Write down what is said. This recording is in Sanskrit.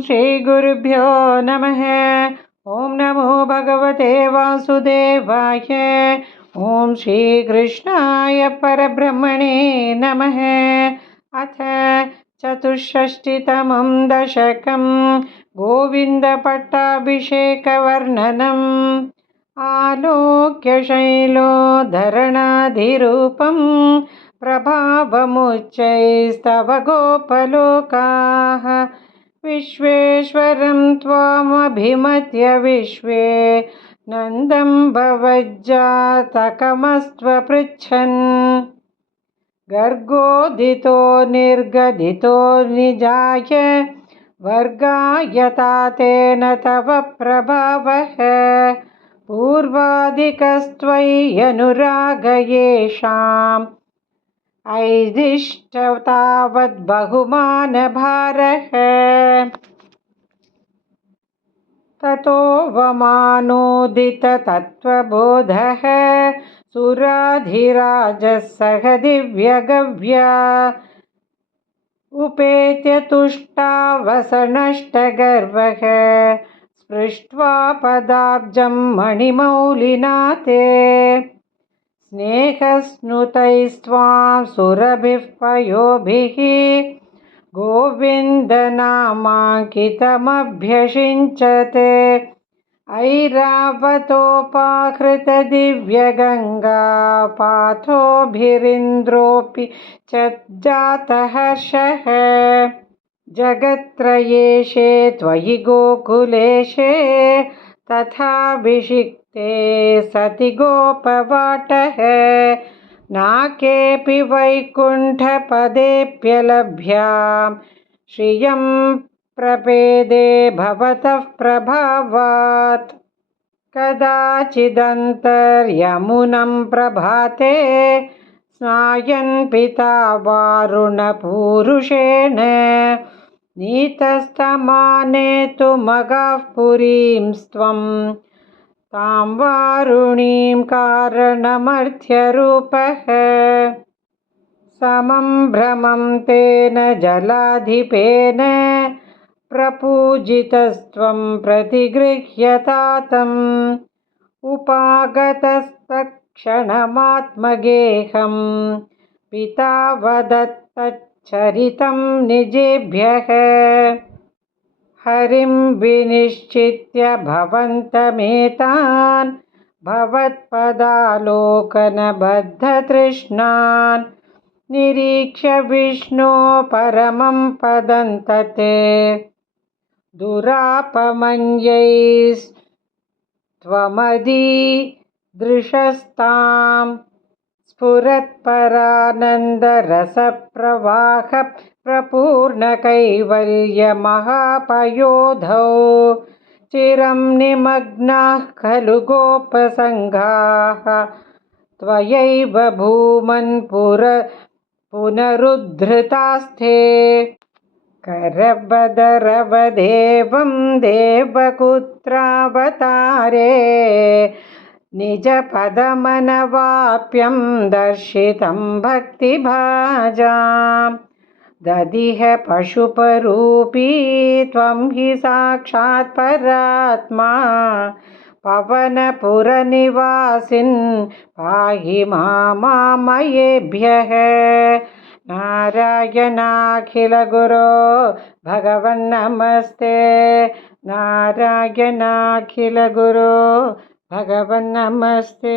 श्रीगुरुभ्यो नमः। ॐ नमो भगवते वासुदेवाय। ॐ श्रीकृष्णाय परब्रह्मणे नमः। अथ चतुष्षष्टितमं दशकं गोविन्दपट्टाभिषेकवर्णनम्। आलोक्य शैलोधरणाधिरूपं प्रभावमुच्चैस्तव गोपलोकाः। विश्वेश्वरं त्वामभिमत्य विश्वे नन्दं भवज्जातकमस्त्वपृच्छन्। गर्गोदितो निर्गदितो निजाय वर्गायता तेन तव प्रभावः। पूर्वादिकस्त्वय्यनुराग येषाम् ऐदिष्टतावद्बहुमानभारः। ततो वमानोदिततत्त्वबोधः सुराधिराजः सह दिव्यगव्या। उपेत्य तुष्टावसनष्टगर्वः स्पृष्ट्वा पदाब्जं मणिमौलिना ते। स्नेहस्नुतैस्त्वां सुरभिः पयोभिः गोविन्दनामाङ्कितमभ्यषिञ्चते। ऐरावतोपाहृतदिव्यगङ्गा पाथोभिरिन्द्रोऽपि च जातहर्षः। जगत्त्रयेशे त्वयि गोकुलेशे तथाभिषिक्ते सति गोपवाटः। नाकेऽपि वैकुण्ठपदेऽप्यलभ्यां श्रियं प्रपेदे भवतः प्रभावात्। कदाचिदन्तर्यमुनं प्रभाते स्नायन् पिता वारुणपूरुषेण। नीतस्तमानेतुमगाः पुरीं त्वं तां वारुणीं कारणमर्थ्यरूपः। समं भ्रमं तेन जलाधिपेन प्रपूजितस्त्वं प्रतिगृह्यतातम्। उपागतस्तत्क्षणमात्मगेहं पिता वदत्तच्चरितं निजेभ्यः। हरिं विनिश्चित्य भवन्तमेतान् भवत्पदालोकनबद्धतृष्णान् निरीक्ष्य विष्णो परमं पदं तत् दुरापमन्यैस्त्वमदीदृशस्तां। स्फुरत्परानन्दरसप्रवाह प्रपूर्णकैवल्यमहापयोधौ। चिरं निमग्नाः खलु गोपसङ्घाः त्वयैव भूमन् पुनरुद्धृतास्ते। करबदरवदेवं देवपुत्रावतारे निजपदमनवाप्यं दर्शितं भक्तिभाजां। ददिह पशुपरूपी त्वं हि साक्षात् परात्मा। पवनपुरनिवासिन् पाहि मामयेभ्यः। नारायणाखिलगुरो भगवन्नमस्ते। नारायणाखिलगुरो भगवन्नमस्ते।